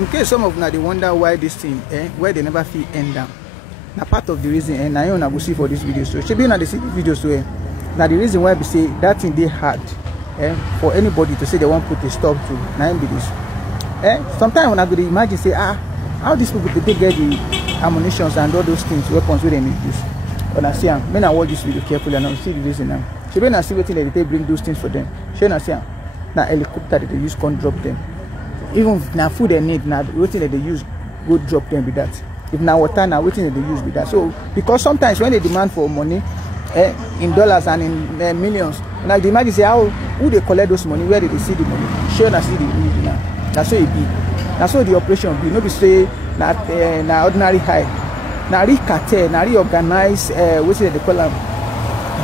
in case some of now they wonder why this thing, why they never feel end down. Now part of the reason, and now you go see for this video. So, should be not the video so. Now the reason why we say that thing they hard, for anybody to say they want to put a stop to. Now be this. Sometimes when I go to imagine say how these people they get the ammunitions and all those things, weapons where they need use. When I see them, when I watch this video carefully and I see the reason now. So when I see what they bring those things for them. So I see now helicopter that they use can't drop them. Even now food they need now waiting that they use go drop them with that. If now water now waiting that they use with that. So because sometimes when they demand for money in dollars and in millions, now they imagine say who they collect those money, where did they see the money? Sure, I see the money now. That's how it be. That's how the operation be. No be say na ordinary high. Na really cartel, na really organized. What they call them?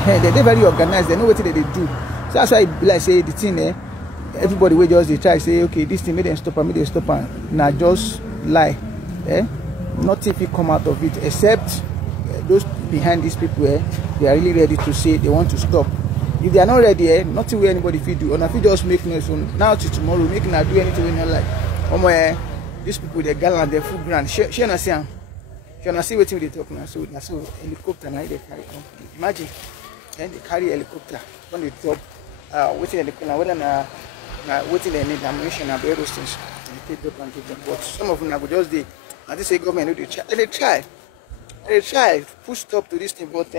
They very organized. They know what they do. So that's why like say the thing everybody will just they try say okay this thing made them stop and made them stop and now just lie. Nothing will come out of it except those behind these people they are really ready to say they want to stop. If they are not ready, nothing will anybody feel do. Or if you just make noise from now to tomorrow, make not do anything in your life. These people they gallant, they full grand. She not see what they talk now. So that's so helicopter now they carry company. Imagine they carry helicopter on the top, waiting in the corner, whether waiting they need ammunition and those things. They take up and give them. But some of them are just they say government they try push stop to this thing, but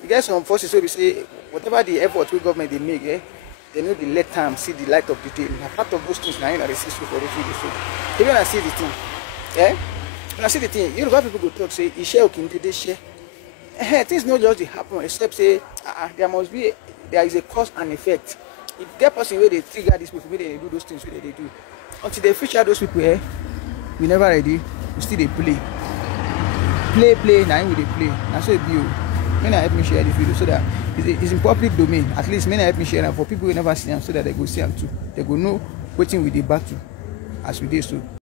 you get some forces where we say whatever the effort we government they make, they know the let time see the light of the day. And part of those things now they see for the video. So even I see the thing, when I see the thing, you know people go talk say share okay they share. Things not just happen except say there is a cause and effect. If that person where they trigger these people, where they do those things, where they do until they feature those people we never ready, we still they play. Now we they play. That's so it be. May I help me share this video so that it's in public domain. At least may I help me share it for people who never see them so that they go see them too. They go know waiting with the battle as we did so.